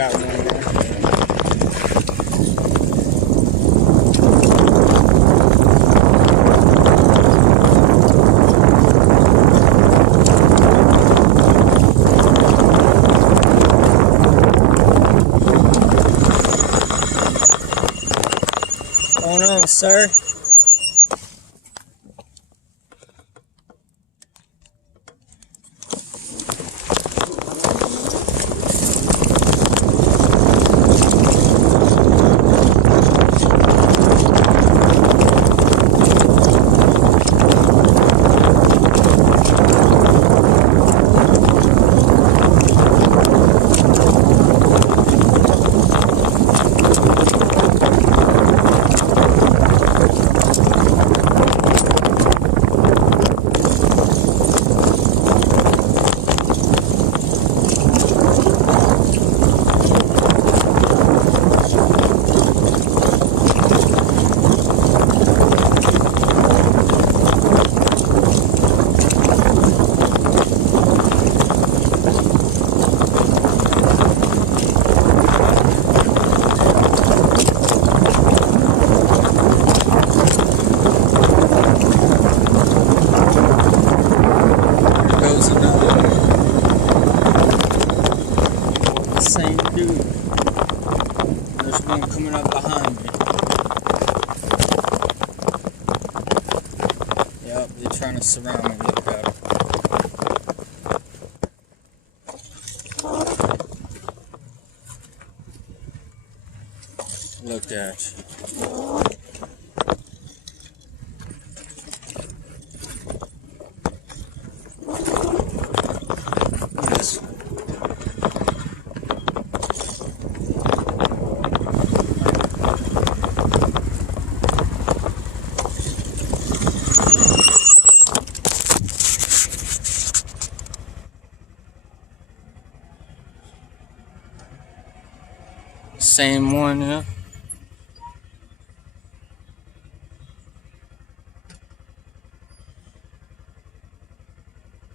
got one there. What's going on, sir? Same dude. There's one coming up behind me. Yep, they're trying to surround me. Look at it. Look at you. This one. Same one, yeah.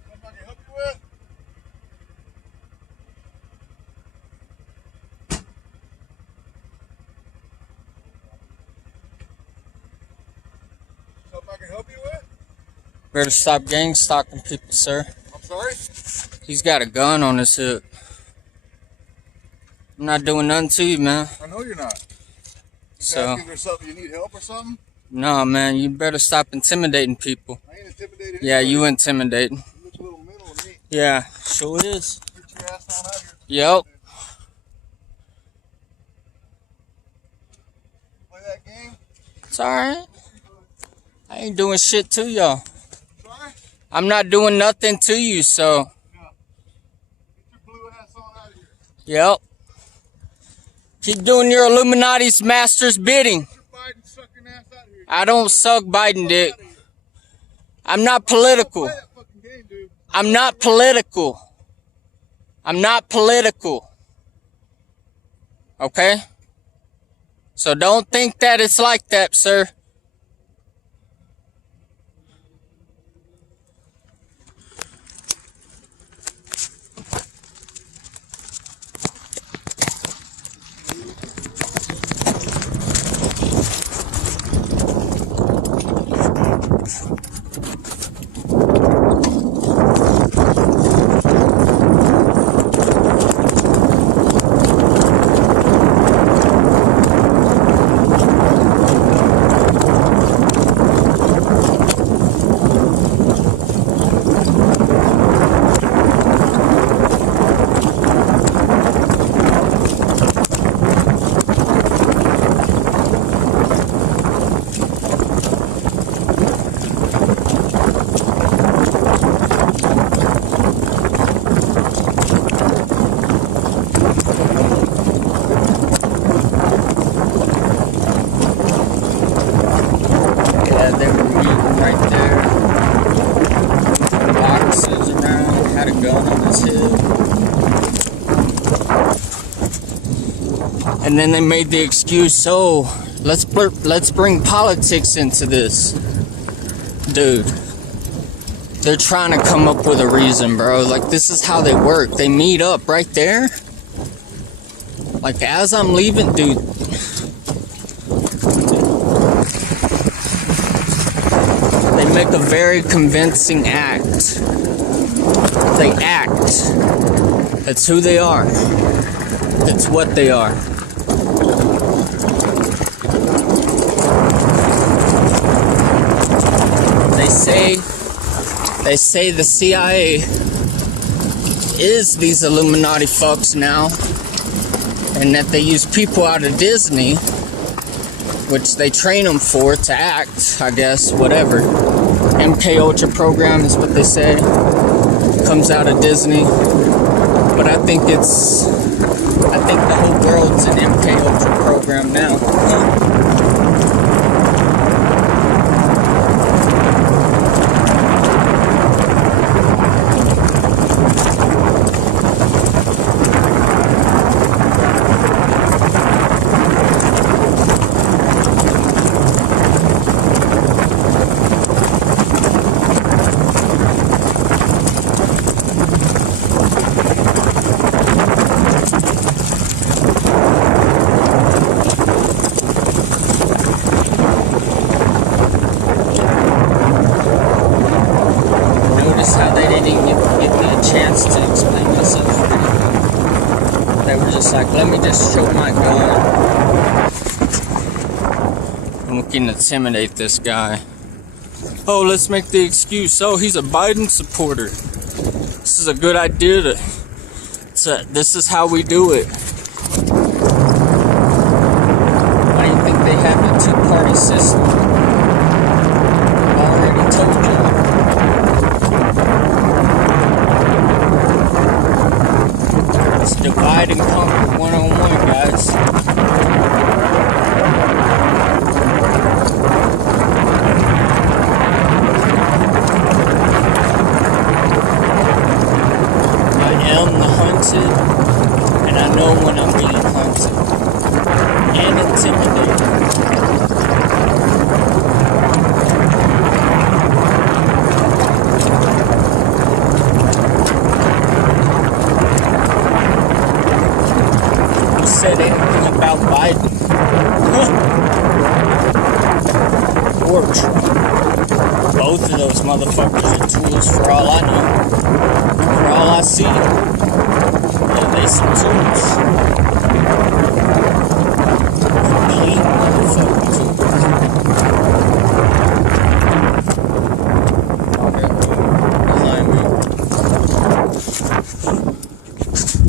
Something I can help you with? Something I can help you with? Better stop gang stalking people, sir. I'm sorry? He's got a gun on his hip. I'm not doing nothing to you, man. I know you're not. So, asking for something, you need help or something? no, man, you better stop intimidating people. I ain't intimidated. Yeah, anybody. you intimidating. You look a little mental to me. Yeah, sure is. Get your ass on out here. Yep. Play that game? It's alright. I ain't doing shit to y'all. Sorry? I'm not doing nothing to you, so. Yeah. Get your blue ass on out of here. Yep. Keep doing your Illuminati's master's bidding. Get your Biden sucking ass out of here. I don't suck Biden dick. Out of here. I'm not political. Play that fucking game, dude. I'm not political. I'm not political. Okay? So don't think that it's like that, sir. And then they made the excuse, so let's bring politics into this. Dude, they're trying to come up with a reason, bro. Like, this is how they work. They meet up right there. Like, as I'm leaving, dude. They make a very convincing act. They act. That's who they are. It's what they are. They say the CIA is these Illuminati fucks now, and that they use people out of Disney, which they train them for to act, I guess, whatever. MK Ultra program is what they say. Comes out of Disney. But I think the whole world's an MK Ultra program now. How they didn't even give me a chance to explain myself. They were just like, let me just show my gun. And we can intimidate this guy. Oh, let's make the excuse. Oh, he's a Biden supporter. This is a good idea this is how we do it. Why do you think they have a two-party system? I already told you. Divide and conquer one-on-one, guys. I am the hunted, and I know when I'm being hunted and intimidated. Said anything about Biden or Trump. Both of those motherfuckers are tools for all I know. For all I see, they some tools. Complete motherfucking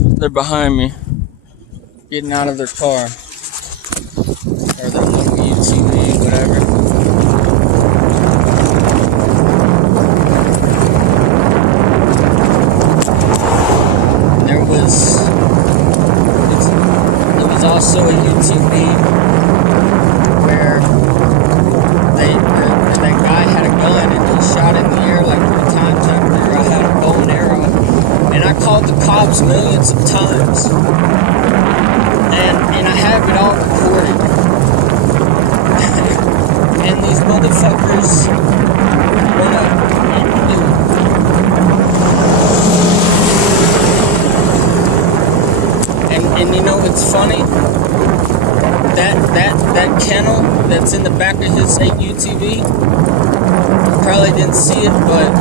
tools. They're behind me. Getting out of their car. Or their little UTV, whatever. And there was also a UTV where that guy had a gun and he shot in the air like 3 times after I had a bow and arrow. And I called the cops millions of times. And I have it all recorded. And these motherfuckers went up and you know what's funny? That kennel that's in the back of his UTV, probably didn't see it, but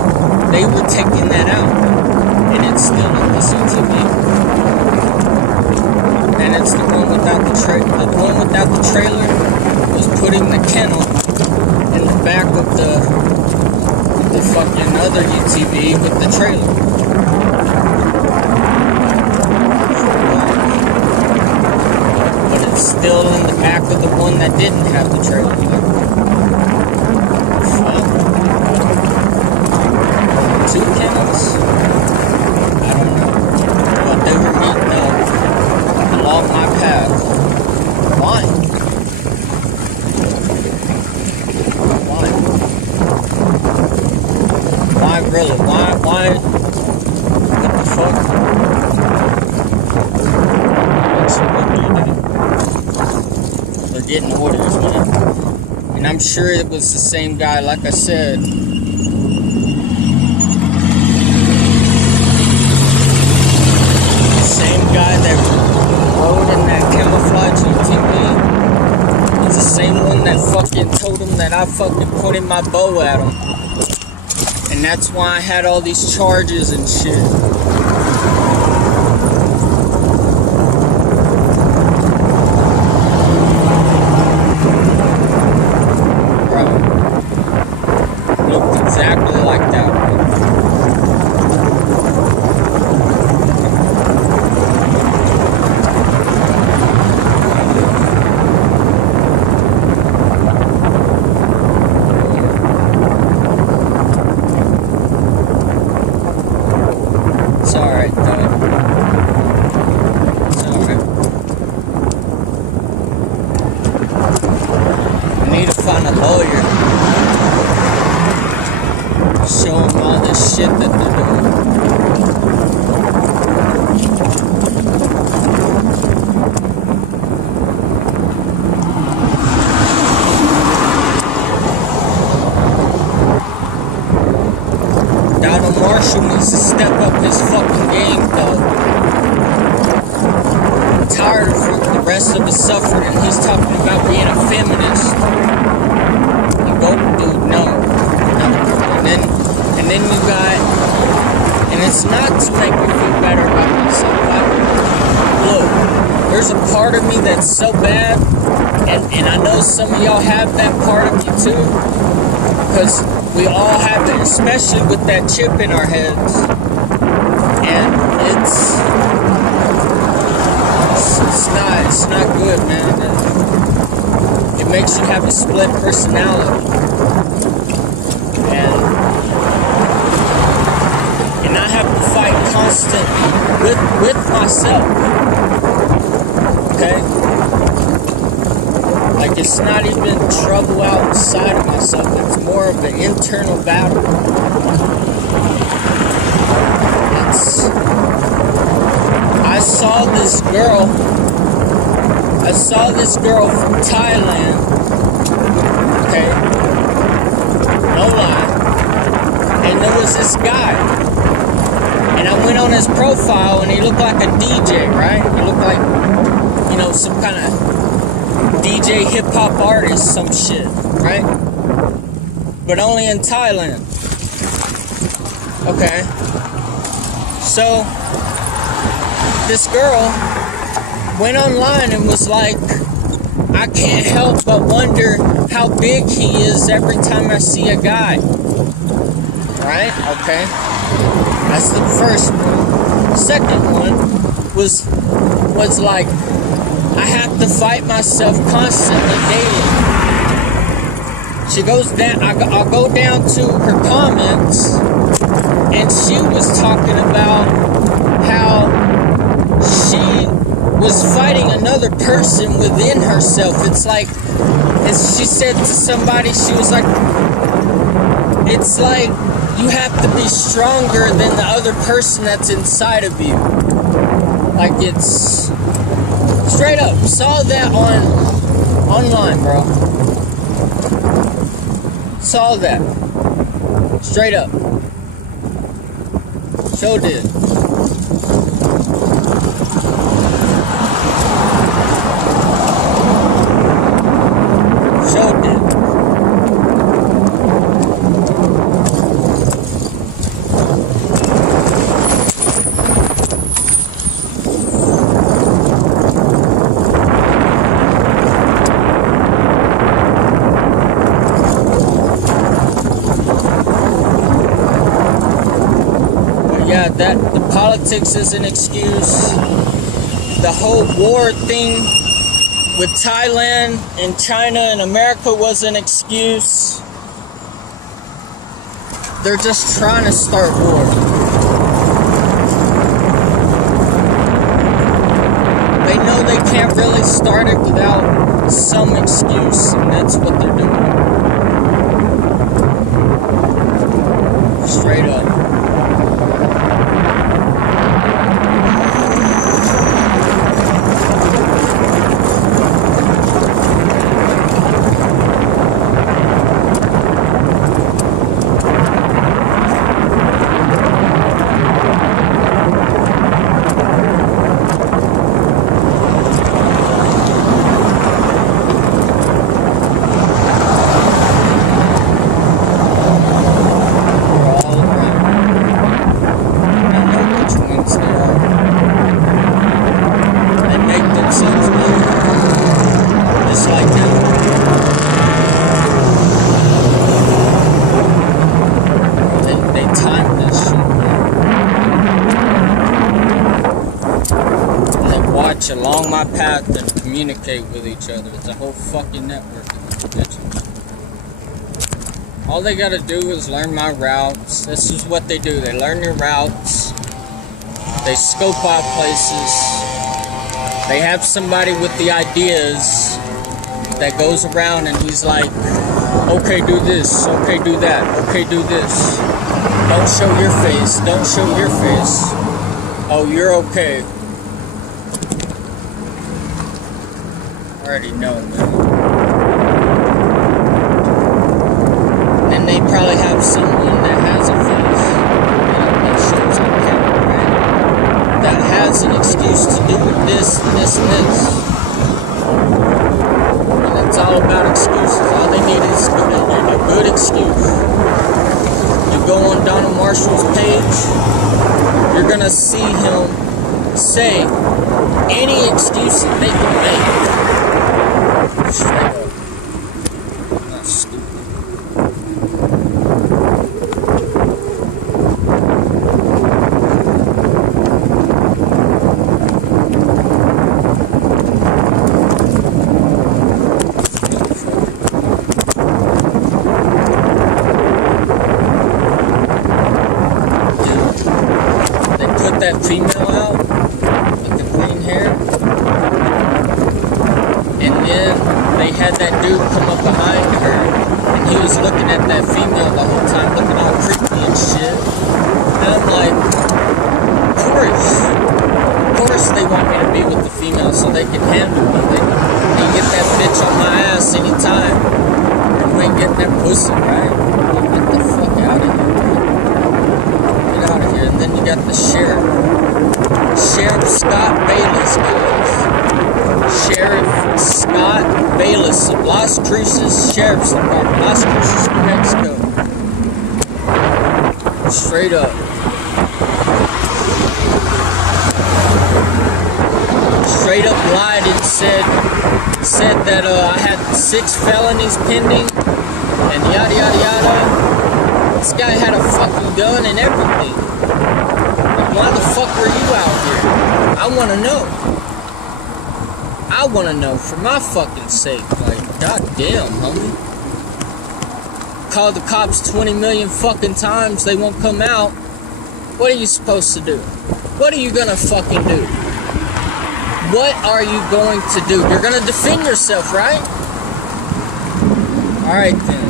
they were taking that out. And it's still in this UTV. And it's the one without the trailer. The one without the trailer was putting the kennel in the back of the fucking other UTV with the trailer. But it's still in the back of the one that didn't have the trailer. Fuck. 2 kennels? I don't know. But they were meeting up along my path. Why? Why? Why really? Why? What the fuck? They're getting orders, man. And I'm sure it was the same guy, like I said. Same guy that rode in that I fucking put in my bow at them. And that's why I had all these charges and shit. Bro. Looked exactly like that, bro. Shit that they're doing. Donald Marshall needs to step up his fucking game, though. I'm tired of what the rest of us suffered, and he's talking about being a feminist. You go, dude, no. And then you got, and it's not to make me feel better about myself. Look, there's a part of me that's so bad, and I know some of y'all have that part of me too, because we all have it, especially with that chip in our heads. And it's not good, man. It makes you have a split personality. And I have to fight constantly with myself. Okay? Like, it's not even trouble outside of myself. It's more of an internal battle. I saw this girl from Thailand. Okay? No lie. And there was this guy. And I went on his profile, and he looked like a DJ, right? He looked like, you know, some kind of DJ hip-hop artist, some shit, right? But only in Thailand. Okay. So, this girl went online and was like, I can't help but wonder how big he is every time I see a guy. Right? Okay. That's the first one. Second one was like, I have to fight myself constantly daily. She goes down, I'll go down to her comments, and she was talking about how she was fighting another person within herself. It's like, she said to somebody, she was like, it's like you have to be stronger than the other person that's inside of you. Like, it's straight up. Saw that online, bro. Saw that. Straight up. So did. So did. Yeah, that the politics is an excuse. The whole war thing with Thailand and China and America was an excuse. They're just trying to start war. They know they can't really start it without some excuse, and that's what they're doing. Straight up. bitch along my path and communicate with each other. It's a whole fucking network of these bitches. All they gotta do is learn my routes. This is what they do. They learn your routes. They scope out places. They have somebody with the ideas that goes around and he's like, okay, do this. Okay, do that. Okay, do this. Don't show your face. Don't show your face. Oh, you're okay. Already know, man. And they probably have someone that has a face, that shows on camera, right? That has an excuse to do this, this, and this. And it's all about excuses. All they need is a good excuse. You go on Donald Marshall's page, you're gonna see him say any excuse that they can make. Straight up. That's stupid. They put that female out with the green hair, and then they had that dude come up behind her, and he was looking at that female the whole time, looking all creepy and shit. And I'm like, of course they want me to be with the female so they can handle me. They can get that bitch on my ass anytime. You ain't getting that pussy, right? Get the fuck out of here, dude. Get out of here. And then you got the sheriff. Sheriff Scott Bayless, guys. Sheriff Scott Bayless of Las Cruces Sheriff's Department, Las Cruces, New Mexico. Straight up. Straight up lied and said that I had 6 felonies pending and yada yada yada. This guy had a fucking gun and everything. Like, why the fuck were you out here? I wanna know. I want to know for my fucking sake. Like, goddamn, homie. Call the cops 20 million fucking times, they won't come out. What are you supposed to do? What are you gonna fucking do? What are you going to do? You're gonna defend yourself, right? Alright then.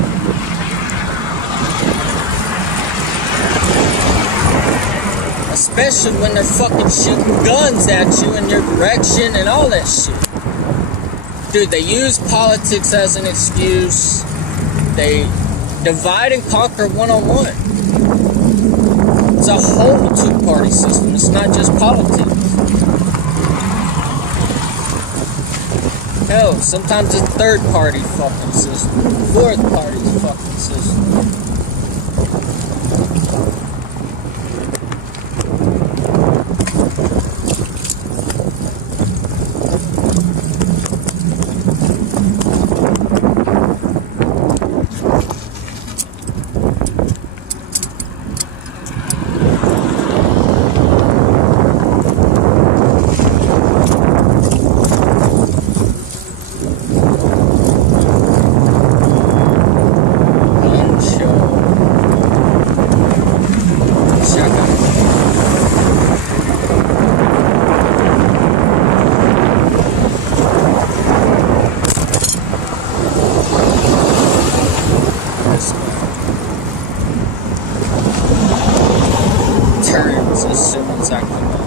Especially when they're fucking shooting guns at you in your direction and all that shit. Dude, they use politics as an excuse. They divide and conquer one-on-one. It's a whole two-party system. It's not just politics. Hell, sometimes it's third-party fucking system. Fourth-party fucking system. As soon as I come out.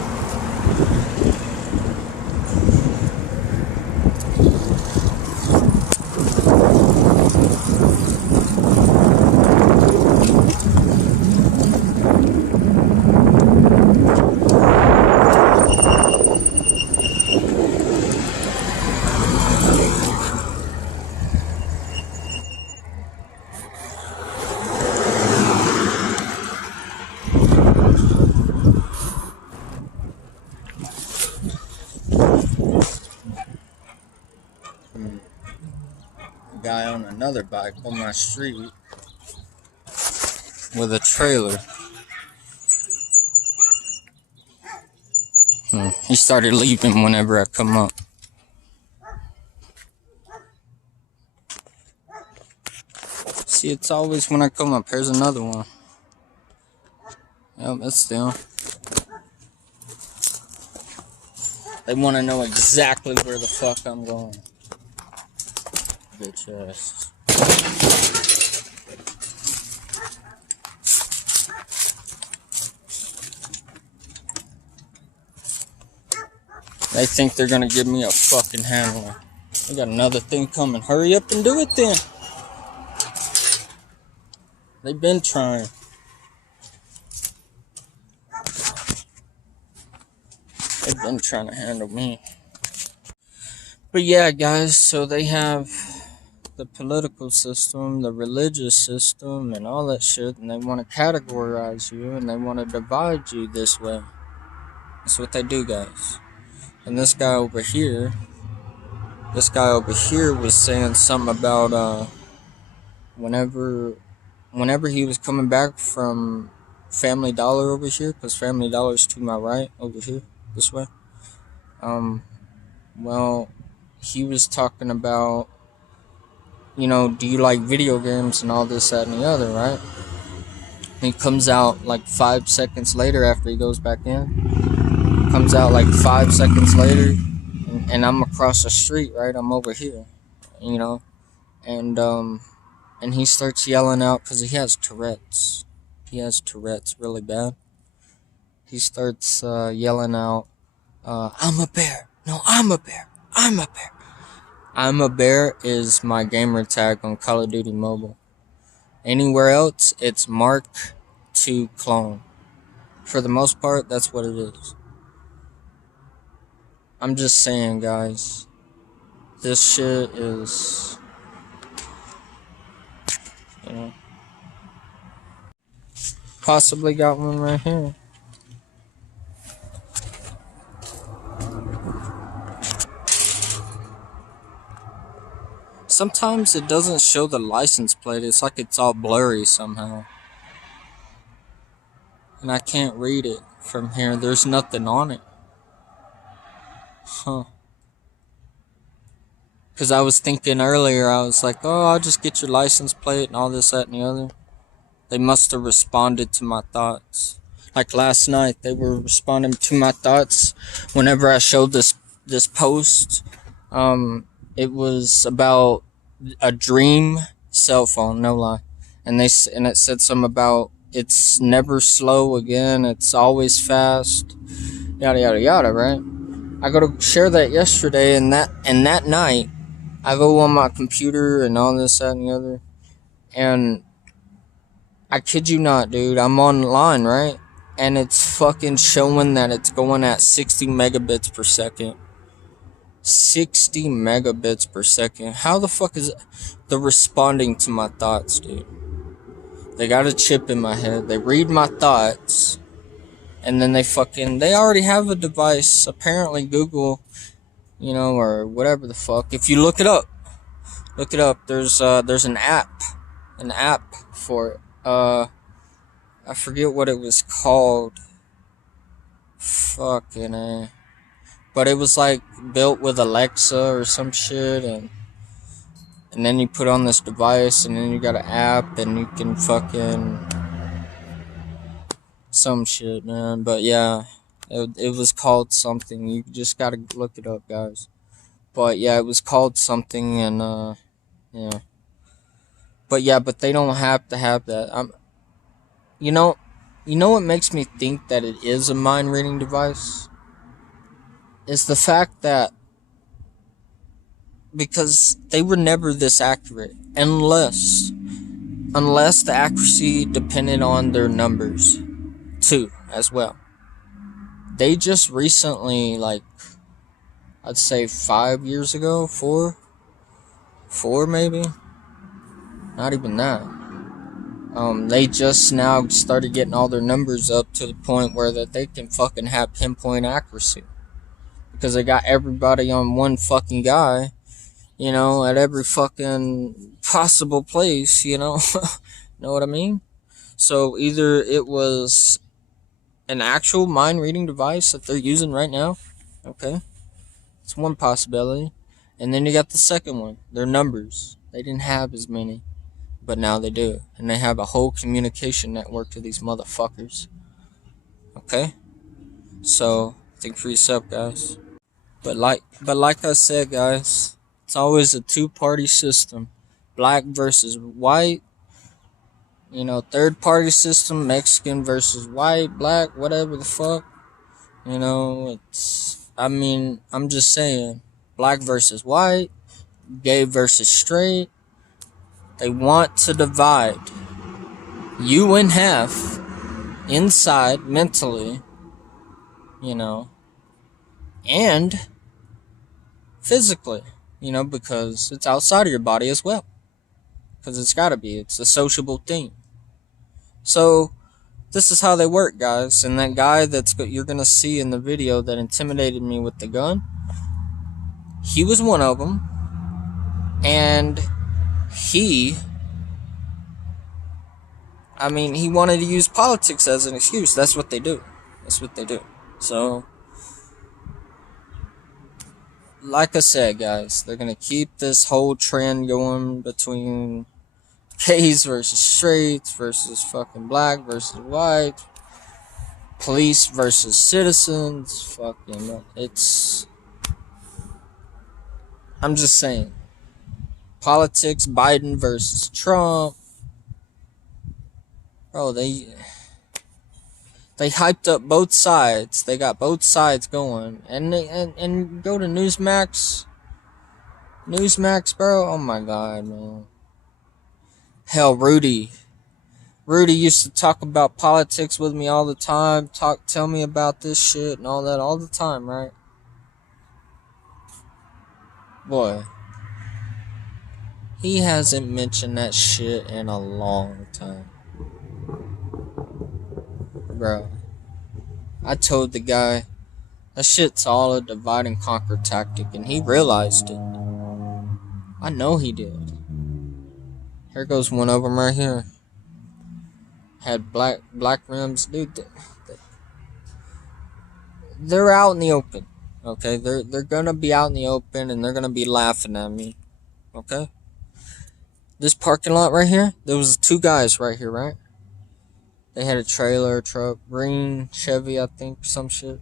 Guy on another bike on my street with a trailer. He started leaving whenever I come up. See, it's always when I come up. Here's another one. Yep, that's them. They want to know exactly where the fuck I'm going. Bitch ass. They think they're gonna give me a fucking handler. I got another thing coming. Hurry up and do it then. They've been trying. They've been trying to handle me. But yeah, guys, so they have the political system, the religious system, and all that shit, and they want to categorize you, and they want to divide you this way. That's what they do, guys. And this guy over here was saying something about whenever he was coming back from Family Dollar over here, because Family Dollar's to my right over here, this way. Well, he was talking about, you know, do you like video games and all this, that, and the other, right? And he comes out like 5 seconds later after he goes back in. Comes out like 5 seconds later, and I'm across the street, right? I'm over here, you know, and he starts yelling out because he has Tourette's. He has Tourette's really bad. He starts yelling out, "I'm a bear. No, I'm a bear. I'm a bear." I'm a bear is my gamer tag on Call of Duty Mobile. Anywhere else, it's Mark II clone. For the most part, that's what it is. I'm just saying, guys. This shit is, you know. Possibly got one right here. Sometimes it doesn't show the license plate. It's like it's all blurry somehow. And I can't read it from here. There's nothing on it. Huh. Because I was thinking earlier, I was like, oh, I'll just get your license plate and all this, that, and the other. They must have responded to my thoughts. Like last night, they were responding to my thoughts whenever I showed this post. It was about a dream cell phone, no lie. And it said something about it's never slow again, it's always fast, yada yada yada, right? I go to share that yesterday, and that night I go on my computer and all this, that, and the other, and I kid you not, dude, I'm online, right? And it's fucking showing that it's going at 60 megabits per second. 60 megabits per second. How the fuck is they're responding to my thoughts, dude? They got a chip in my head. They read my thoughts, and then they already have a device. Apparently Google, you know, or whatever the fuck. If you look it up, there's an app for it. I forget what it was called. Fucking A. But it was like built with Alexa or some shit, and then you put on this device, and then you got an app, and you can fucking some shit, man. But yeah, it was called something. You just gotta look it up, guys. But yeah, it was called something, and yeah. But yeah, but they don't have to have that. You know what makes me think that it is a mind reading device? Is the fact that because they were never this accurate unless the accuracy depended on their numbers too as well. They just recently, like I'd say 5 years ago, four maybe, not even that. They just now started getting all their numbers up to the point where that they can fucking have pinpoint accuracy. Because they got everybody on one fucking guy, you know, at every fucking possible place, you know. Know what I mean? So either it was an actual mind reading device that they're using right now. Okay, it's one possibility. And then you got the second one, their numbers. They didn't have as many, but now they do. And they have a whole communication network to these motherfuckers. Okay? So, think for yourself, guys. But like I said, guys, it's always a two-party system. Black versus white. You know, third-party system, Mexican versus white, black, whatever the fuck. You know, I'm just saying, black versus white, gay versus straight. They want to divide you in half, inside, mentally, you know, and physically, you know, because it's outside of your body as well. Because it's gotta be. It's a sociable thing. So, this is how they work, guys. And that guy you're gonna see in the video that intimidated me with the gun, he was one of them. And he wanted to use politics as an excuse. That's what they do. So, like I said, guys, they're gonna keep this whole trend going between gays versus straights versus fucking black versus white, police versus citizens. Fucking, I'm just saying. Politics, Biden versus Trump. Bro, they hyped up both sides. They got both sides going. And go to Newsmax. Newsmax, bro. Oh my god, man. Hell, Rudy used to talk about politics with me all the time. Tell me about this shit and all that all the time, right? Boy. He hasn't mentioned that shit in a long time. Bro, I told the guy, that shit's all a divide and conquer tactic, and he realized it. I know he did. Here goes one of them right here. Had black rims, dude. They're out in the open, okay? They're gonna be out in the open, and they're gonna be laughing at me, okay? This parking lot right here, there was two guys right here, right? They had a trailer, truck, green Chevy, I think, some shit.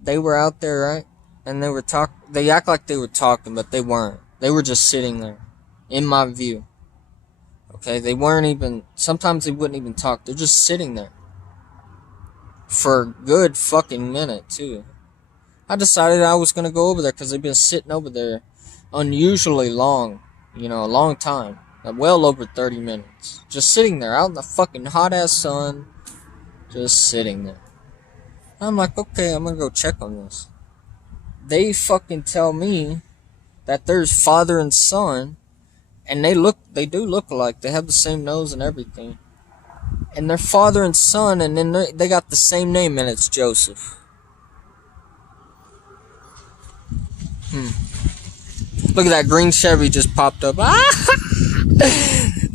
They were out there, right? And they were they act like they were talking, but they weren't. They were just sitting there, in my view. Okay, they weren't even, sometimes they wouldn't even talk. They're just sitting there. For a good fucking minute, too. I decided I was gonna go over there, because they've been sitting over there unusually long. You know, a long time. Well over 30 minutes. Just sitting there out in the fucking hot ass sun. Just sitting there. I'm like, okay, I'm gonna go check on this. They fucking tell me that there's father and son. And they do look alike. They have the same nose and everything. And they're father and son, and then they got the same name, and it's Joseph. Look at that green Chevy just popped up.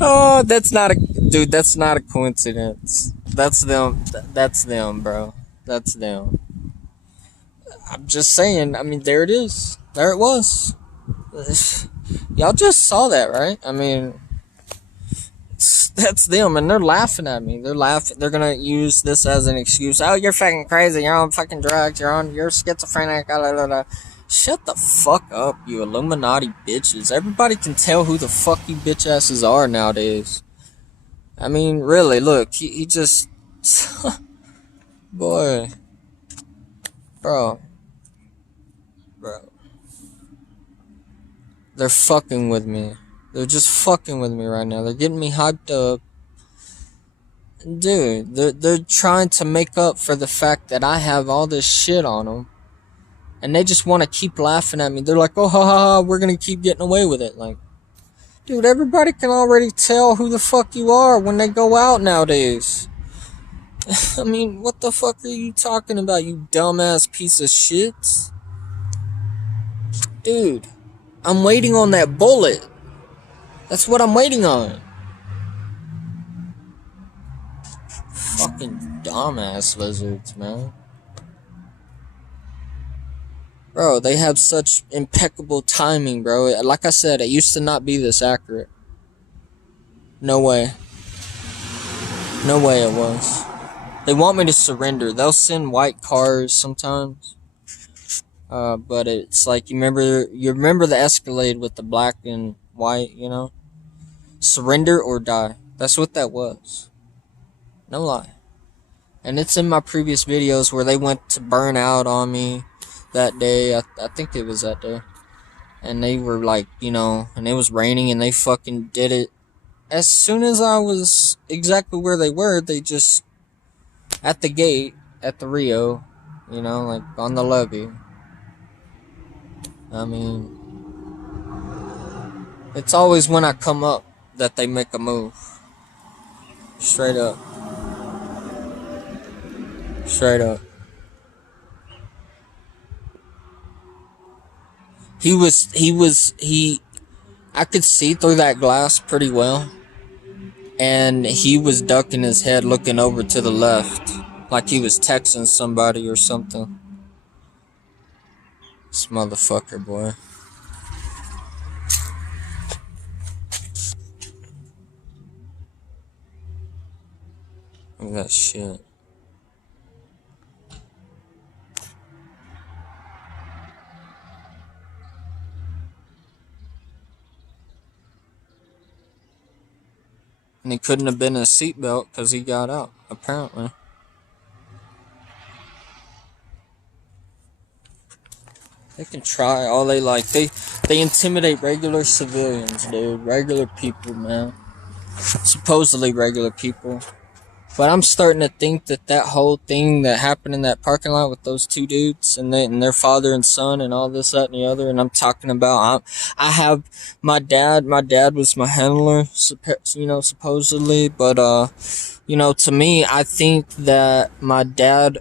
Oh, that's not a coincidence. That's them. That's them, bro. That's them. I'm just saying, I mean, there it is. There it was. Y'all just saw that, right? I mean, that's them, and they're laughing at me. They're laughing. They're gonna use this as an excuse. Oh, you're fucking crazy. You're on fucking drugs. You're schizophrenic. Blah, blah, blah. Shut the fuck up, you Illuminati bitches. Everybody can tell who the fuck you bitch asses are nowadays. I mean, really, look, he just... Boy. Bro. They're fucking with me. They're just fucking with me right now. They're getting me hyped up. Dude, they're trying to make up for the fact that I have all this shit on them. And they just want to keep laughing at me. They're like, oh, ha, ha, ha, we're going to keep getting away with it. Like, dude, everybody can already tell who the fuck you are when they go out nowadays. I mean, what the fuck are you talking about, you dumbass piece of shit? Dude, I'm waiting on that bullet. That's what I'm waiting on. Fucking dumbass lizards, man. Bro, they have such impeccable timing, bro. Like I said, it used to not be this accurate. No way. No way it was. They want me to surrender. They'll send white cars sometimes. But it's like you remember the Escalade with the black and white, you know? Surrender or die. That's what that was. No lie. And it's in my previous videos where they went to burn out on me that day. I think it was that day. And they were like, you know, and it was raining and they fucking did it. As soon as I was exactly where they were, they just, at the gate, at the Rio, you know, like on the levee. I mean, it's always when I come up that they make a move. Straight up. Straight up. I could see through that glass pretty well. And he was ducking his head looking over to the left. Like he was texting somebody or something. This motherfucker, boy. Look at that shit. And he couldn't have been in a seatbelt because he got out, apparently. They can try all they like. They intimidate regular civilians, dude. Regular people, man. Supposedly regular people. But I'm starting to think that whole thing that happened in that parking lot with those two dudes and their father and son and all this, that, and the other. And I'm talking about, I have my dad was my handler, you know, supposedly. But, you know, to me, I think that my dad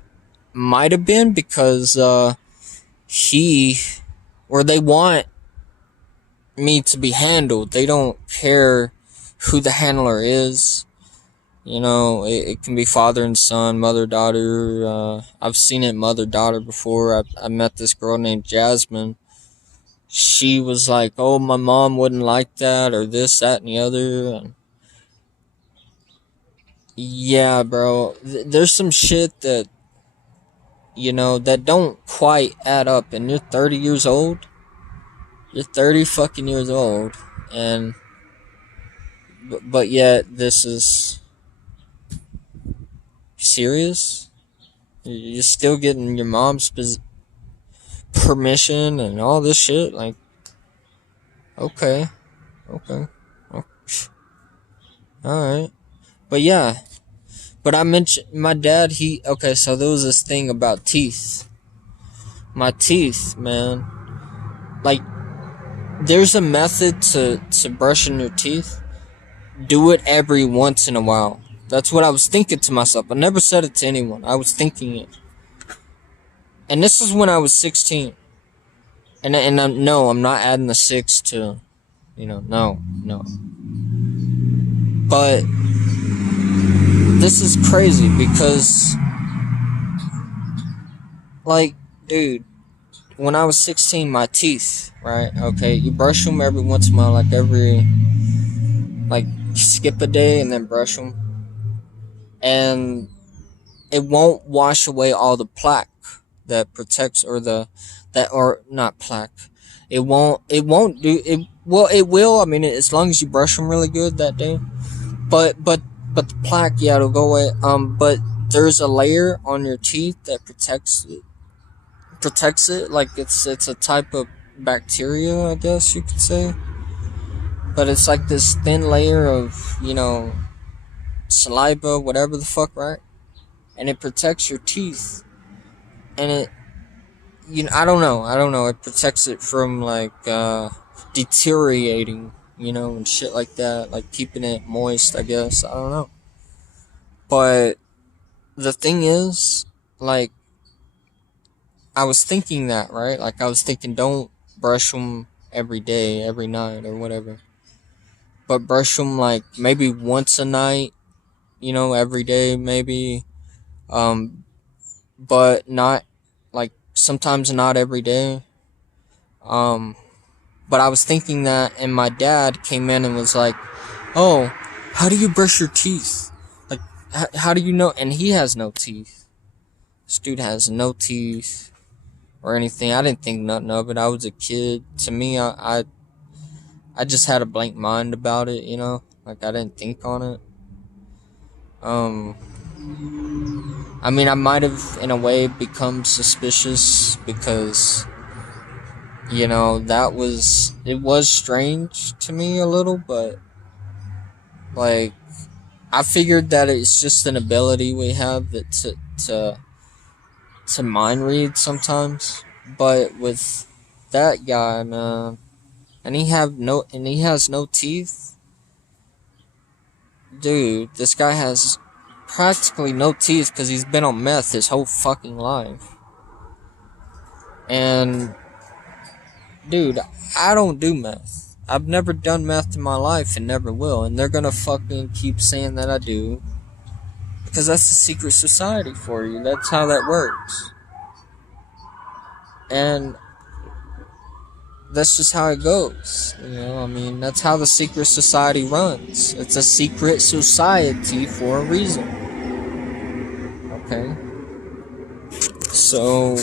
might have been because, they want me to be handled. They don't care who the handler is. You know, it can be father and son, mother, daughter. I've seen it mother-daughter before. I met this girl named Jasmine. She was like, oh, my mom wouldn't like that, or this, that, and the other. And yeah, bro. There's some shit that, you know, that don't quite add up. And you're 30 years old. You're 30 fucking years old. And, but yet, this is... serious? You're still getting your mom's permission and all this shit? Like, okay. Alright. But yeah. But I mentioned my dad, okay, so there was this thing about teeth. My teeth, man. Like, there's a method to brushing your teeth. Do it every once in a while. That's what I was thinking to myself. I never said it to anyone. I was thinking it. And this is when I was 16. And I'm not adding the 6 to, you know, no. But this is crazy because, like, dude, when I was 16, my teeth, right? Okay, you brush them every once in a while, like skip a day and then brush them. And it won't wash away all the plaque that protects, not plaque. It won't do it. Well, it will. I mean, as long as you brush them really good that day. But the plaque, yeah, it'll go away. But there's a layer on your teeth that protects it. Like it's a type of bacteria, I guess you could say. But it's like this thin layer of, you know, saliva, whatever the fuck, right? And it protects your teeth. And it, you know, I don't know. It protects it from, like, deteriorating, you know, and shit like that. Like, keeping it moist, I guess. I don't know. But the thing is, like, I was thinking that, right? Like, I was thinking, don't brush them every day, every night, or whatever. But brush them, like, maybe once a night, you know, every day, maybe. But not like sometimes not every day. But I was thinking that, and my dad came in and was like, "Oh, how do you brush your teeth? Like, how do you know?" And he has no teeth. This dude has no teeth or anything. I didn't think nothing of it. I was a kid. To me, I just had a blank mind about it, you know? Like, I didn't think on it. I mean, I might have, in a way, become suspicious because, you know, it was strange to me a little, but, like, I figured that it's just an ability we have that to mind read sometimes. But with that guy, man, and he has no teeth. Dude, this guy has practically no teeth because he's been on meth his whole fucking life. And, dude, I don't do meth. I've never done meth in my life and never will. And they're gonna fucking keep saying that I do. Because that's the secret society for you. That's how that works. And that's just how it goes. You know, I mean, that's how the secret society runs. It's a secret society for a reason. Okay? So,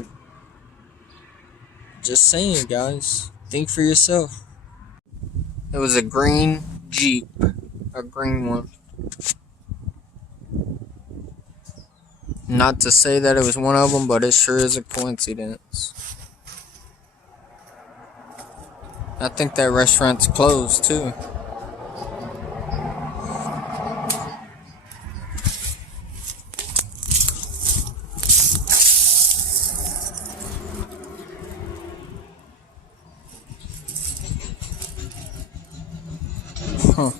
just saying, guys. Think for yourself. It was a green Jeep. A green one. Not to say that it was one of them, but it sure is a coincidence. I think that restaurant's closed, too. Huh.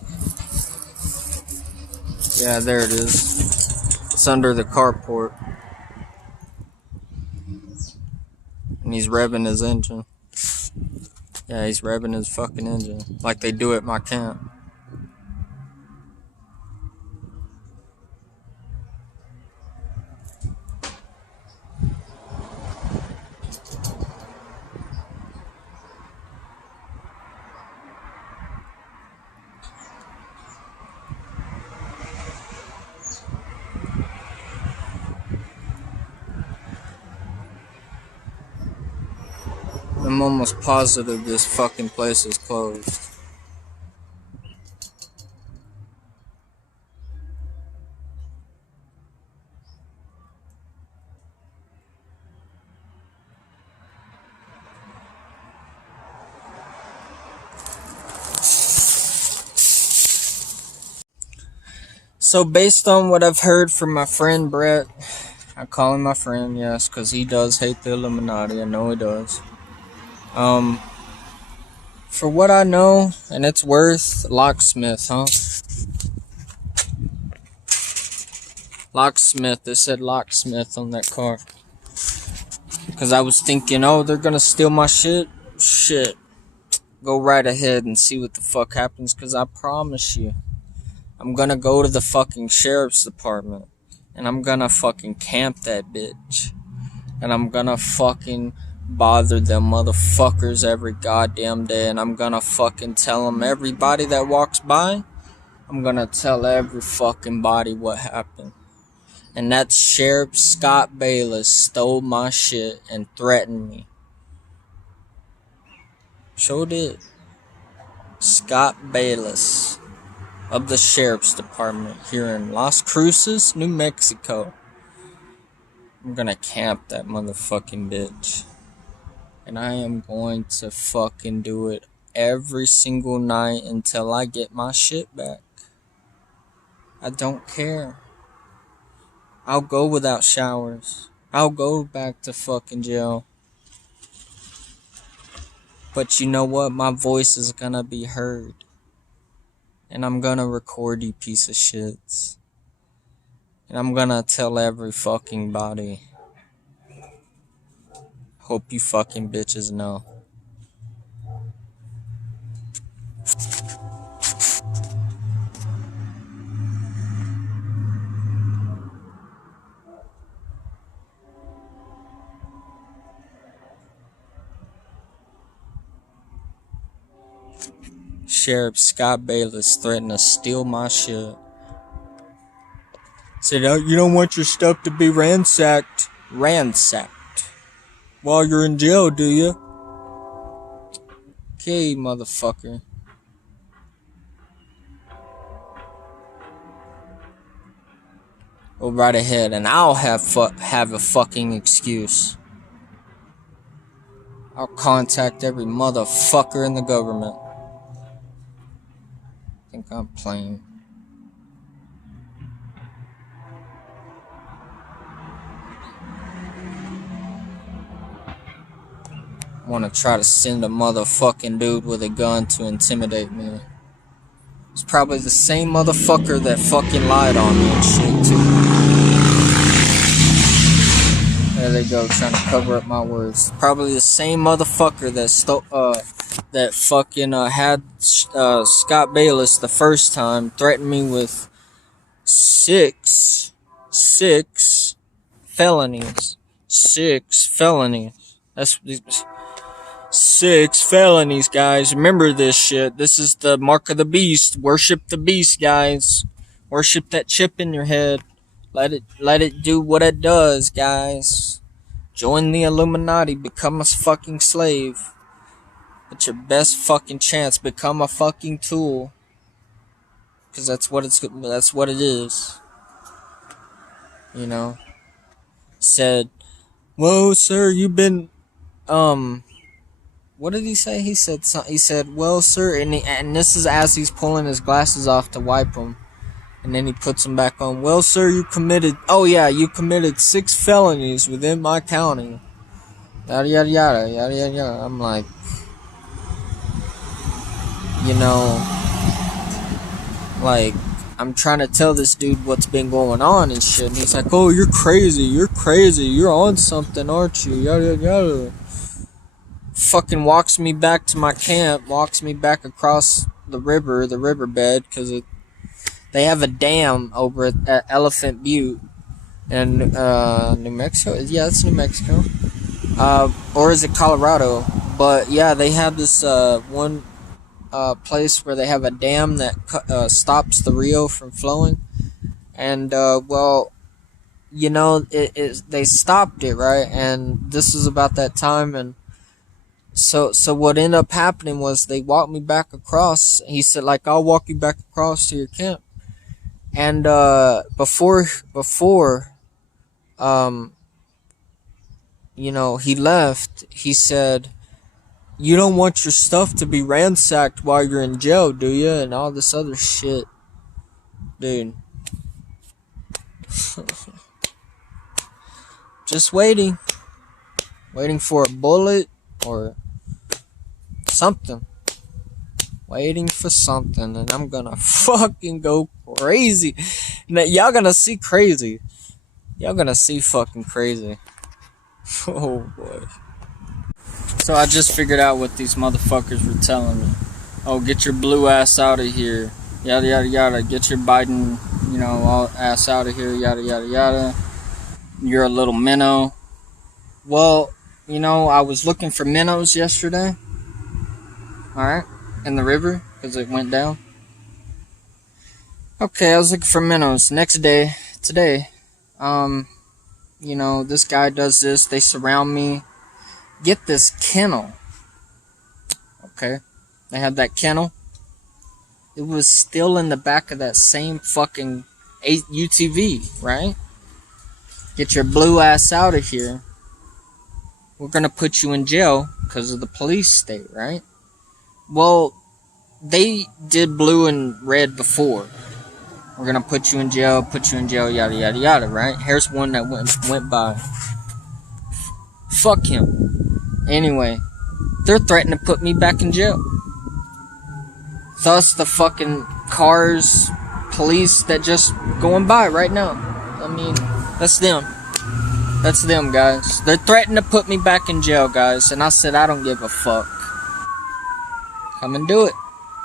Yeah, there it is. It's under the carport. And he's revving his engine. Yeah, he's revving his fucking engine. Like they do at my camp. I'm almost positive this fucking place is closed. So based on what I've heard from my friend Brett, I call him my friend, yes, because he does hate the Illuminati. I know he does. For what I know, and it's worth, locksmith, huh? Locksmith. It said locksmith on that car. Because I was thinking, oh, they're gonna steal my shit? Shit. Go right ahead and see what the fuck happens, because I promise you, I'm gonna go to the fucking sheriff's department. And I'm gonna fucking camp that bitch. And I'm gonna fucking bother them motherfuckers every goddamn day. And I'm gonna fucking tell them, everybody that walks by, I'm gonna tell every fucking body what happened. And that Sheriff Scott Bayless stole my shit and threatened me. Sure did. Scott Bayless of the Sheriff's Department here in Las Cruces, New Mexico. I'm gonna camp that motherfucking bitch. And I am going to fucking do it every single night until I get my shit back. I don't care. I'll go without showers. I'll go back to fucking jail. But you know what? My voice is gonna be heard. And I'm gonna record you piece of shits. And I'm gonna tell every fucking body. Hope you fucking bitches know. Sheriff Scott Bayless threatened to steal my shit. Said, oh, you don't want your stuff to be ransacked. Ransacked. While you're in jail, do you? Okay, motherfucker. Go right ahead, and I'll have a fucking excuse. I'll contact every motherfucker in the government. I think I'm playing. I want to try to send a motherfucking dude with a gun to intimidate me. It's probably the same motherfucker that fucking lied on me and shit too. There they go, trying to cover up my words. Probably the same motherfucker that fucking had Scott Bayless the first time, threatened me with six felonies. 6 felonies. That's 6 felonies, guys. Remember this shit. This is the mark of the beast. Worship the beast, guys. Worship that chip in your head. Let it do what it does, guys. Join the Illuminati. Become a fucking slave. It's your best fucking chance. Become a fucking tool. Cause that's what it is. You know. Said, "Whoa, sir, you've been what did he say? He said, well, sir," and this is as he's pulling his glasses off to wipe them. And then he puts them back on. "Well, sir, you committed 6 felonies within my county." Yada, yada, yada, yada, yada, yada. I'm like, you know, like, I'm trying to tell this dude what's been going on and shit. And he's like, "Oh, you're crazy. You're on something, aren't you? Yada, yada, yada." Fucking walks me back to my camp, walks me back across the riverbed, because they have a dam over at Elephant Butte in New Mexico. Yeah, it's New Mexico. Or is it Colorado? But yeah, they have this one place where they have a dam that stops the Rio from flowing. And well, you know, they stopped it, right? And this is about that time. And so what ended up happening was they walked me back across. He said, like, "I'll walk you back across to your camp." And before you know, he left, he said, "You don't want your stuff to be ransacked while you're in jail, do you?" And all this other shit. Dude. Just waiting for a bullet or something. Waiting for something, and I'm gonna fucking go crazy. Now, y'all gonna see crazy. Y'all gonna see fucking crazy. Oh boy. So I just figured out what these motherfuckers were telling me. "Oh, get your blue ass out of here. Yada yada yada. Get your Biden, you know, all ass out of here. Yada yada yada. You're a little minnow." Well, you know, I was looking for minnows yesterday. Alright? In the river, because it went down. Okay, I was looking for minnows. Next day, today, you know, this guy does this. They surround me. Get this kennel. Okay? They had that kennel. It was still in the back of that same fucking UTV, right? "Get your blue ass out of here. We're gonna put you in jail because of the police state," right? Well, they did blue and red before. "We're gonna put you in jail, yada yada yada," right? Here's one that went by. Fuck him. Anyway, they're threatening to put me back in jail. Thus the fucking cars, police that just going by right now. I mean, that's them. That's them, guys. They're threatening to put me back in jail, guys. And I said, I don't give a fuck. Come and do it.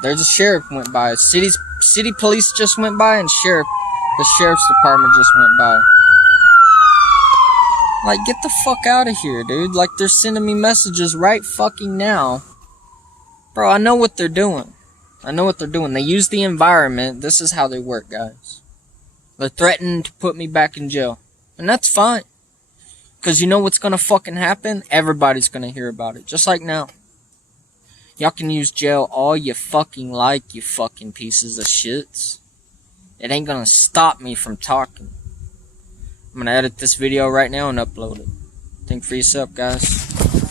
There's a sheriff went by. City police just went by, and the sheriff's department just went by. Like, get the fuck out of here, dude. Like, they're sending me messages right fucking now. Bro, I know what they're doing. I know what they're doing. They use the environment. This is how they work, guys. They're threatening to put me back in jail. And that's fine. Because you know what's going to fucking happen? Everybody's going to hear about it. Just like now. Y'all can use jail all you fucking like, you fucking pieces of shits. It ain't going to stop me from talking. I'm going to edit this video right now and upload it. Think for yourself, guys.